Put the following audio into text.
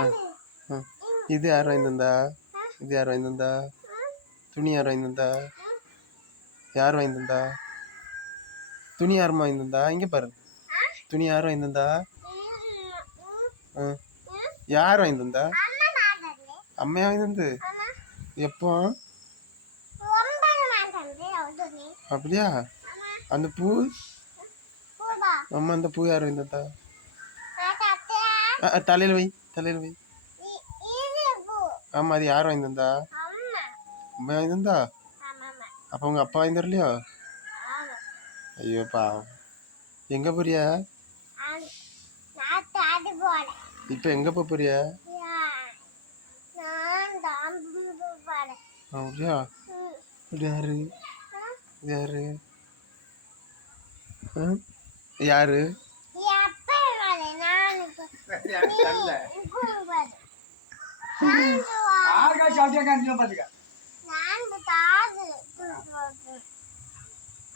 ஆ ஆ இது யார் வாங்கி தந்தா? இது யார் வாங்கி தந்தா? துணி யார் வாங்கி தந்தா? யார் வாங்கி தந்தா? துணி யாரும்மா வாங்கி தந்தா? இங்கே பாரு, துணி யார் வாங்கி தந்தா? ஆ யார் வாங்கி தந்தா? அம்மையா வாங்கி தந்து? எப்போ? அப்படியா? அந்த பூ அம்மா, அந்த பூ யார் வாங்கி தந்தா? தலையில் வை, தலையில் வை. ஆமா, அது யார் வாங்கி தந்தா? அம்மா வாங்கி தந்தா? அப்போ உங்க அப்பா வாங்கி தரலையோ? ஐயோ பாவம். எங்க போறியா இப்ப? எங்க போறியா? அப்படியா? இது யாரு? இது யாரு? யாரு? ஆகாஷ்